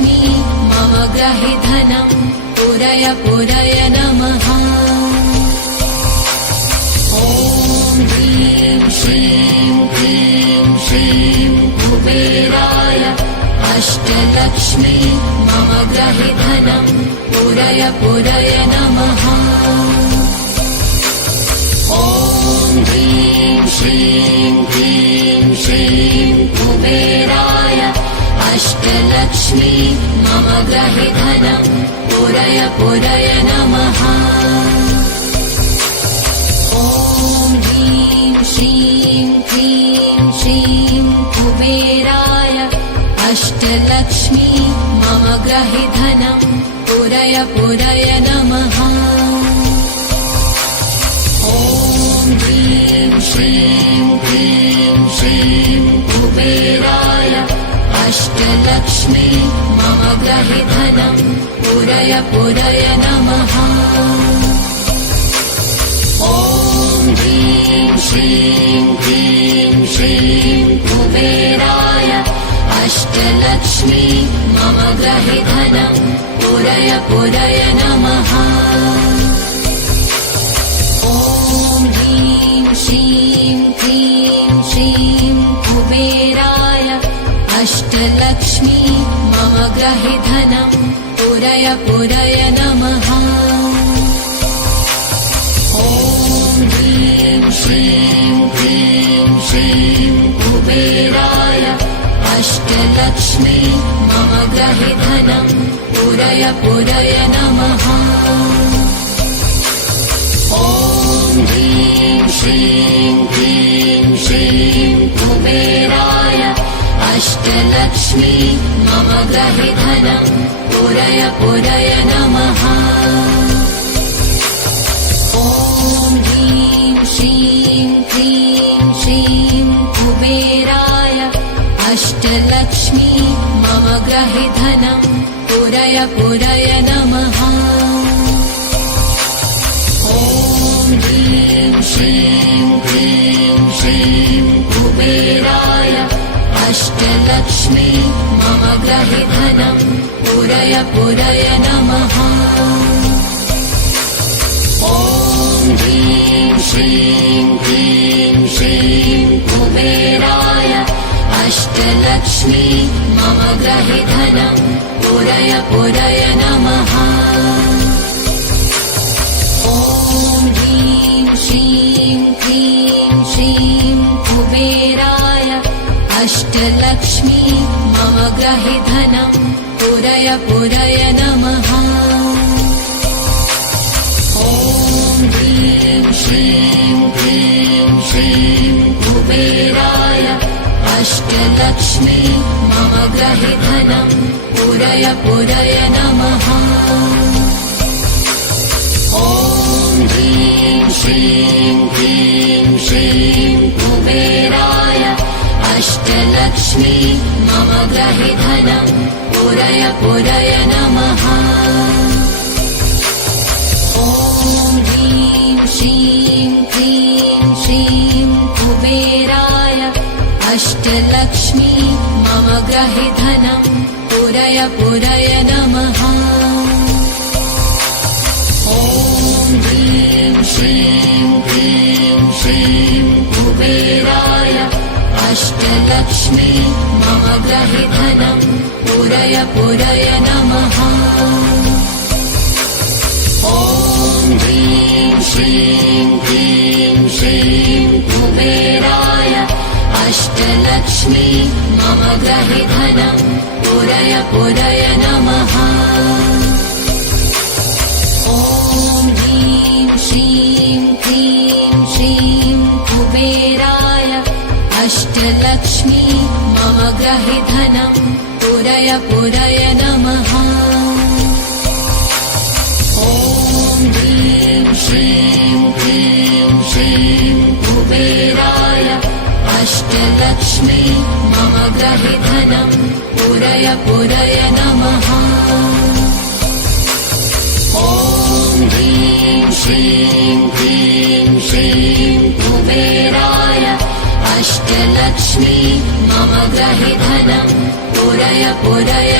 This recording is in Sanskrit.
अष्टलक्ष्मी मम ग्रहे धनं पूरय पूरय नमः। ॐ ह्रीं श्रीं क्लीं श्रीं कुबेराय अष्टलक्ष्मी मम ग्रहे धनं पूरय पूरय नमः। ॐ ह्रीं श्रीं क्लीं श्रीं कुबेराय अष्टलक्ष्मी मम ग्रहे धनं पूरय पूरय नमः। ॐ ह्रीं श्रीं क्लीं श्रीं कुबेराय अष्टलक्ष्मी मम ग्रहे धनं पूरय पूरय नमः। ॐ ह्रीं श्रीं क्लीं श्रीं कुबेराय अष्टलक्ष्मी मम ग्रहे धनं पूरय पूरय नमः। ॐ ह्रीं श्रीं क्लीं श्रीं कुबेराय अष्टलक्ष्मी मम ग्रहे धनं पूरय पूरय नमः। ॐ ह्रीं श्रीं क्लीं श्रीं कुबेराय अष्टलक्ष्मी मम ग्रहे धनं पूरय पूरय नमः। ॐ ह्रीं श्रीं क्लीं श्रीं कुबेराय अष्टलक्ष्मी मम ग्रहे धनं पूरय पूरय नमः। ॐ ह्रीं श्रीं क्लीं श्रीं कुबेराय अष्टलक्ष्मी मम ग्रहे धनं पूरय पूरय नमः। ॐ ह्रीं श्रीं क्लीं श्रीं कुबेराय अष्टलक्ष्मी मम ग्रहे धनं पूरय पूरय नमः। ॐ ह्रीं श्रीं क्लीं श्रीं कुबेराय अष्टलक्ष्मी मम ग्रहे धनं पूरय पूरय नमः। ॐ ह्रीं श्रीं क्लीं श्रीं कुबेराय अष्टलक्ष्मी मम ग्रहे धनं पूरय पूरय नमः। ॐ ह्रीं श्रीं क्लीं श्रीं कुबेराय अष्टलक्ष्मी मम ग्रहे धनं पूरय पूरय नमः। ॐ ह्रीं श्रीं क्लीं श्रीं कुबेराय अष्टलक्ष्मी मम ग्रहे धनं पूरय पूरय नमः। ॐ ह्रीं श्रीं क्लीं श्रीं कुबेराय अष्टलक्ष्मी मम ग्रहे धनं पूरय पूरय नमः। ॐ ह्रीं श्रीं क्लीं श्रीं कुबेराय अष्टलक्ष्मी मम ग्रहे धनं पूरय पूरय नमः। ॐ ह्रीं श्रीं क्लीं श्रीं कुबेराय अष्टलक्ष्मी मम ग्रहे धनं पूरय पूरय नमः। ॐ ह्रीं श्रीं क्लीं श्रीं कुबेराय अष्टलक्ष्मी मम ग्रहे धनं पूरय पूरय नमः। ॐ ह्रीं श्रीं क्लीं श्रीं कुबेराय अष्टलक्ष्मी मम ग्रहे धनं पूरय पूरय नमः। ॐ ह्रीं श्रीं क्लीं श्रीं कुबेराय अष्टलक्ष्मी मम ग्रहे धनं पूरय पूरय नमः। ॐ ह्रीं श्रीं क्लीं श्रीं कुबेराय अष्टलक्ष्मी मम ग्रहे धनं पूरय पूरय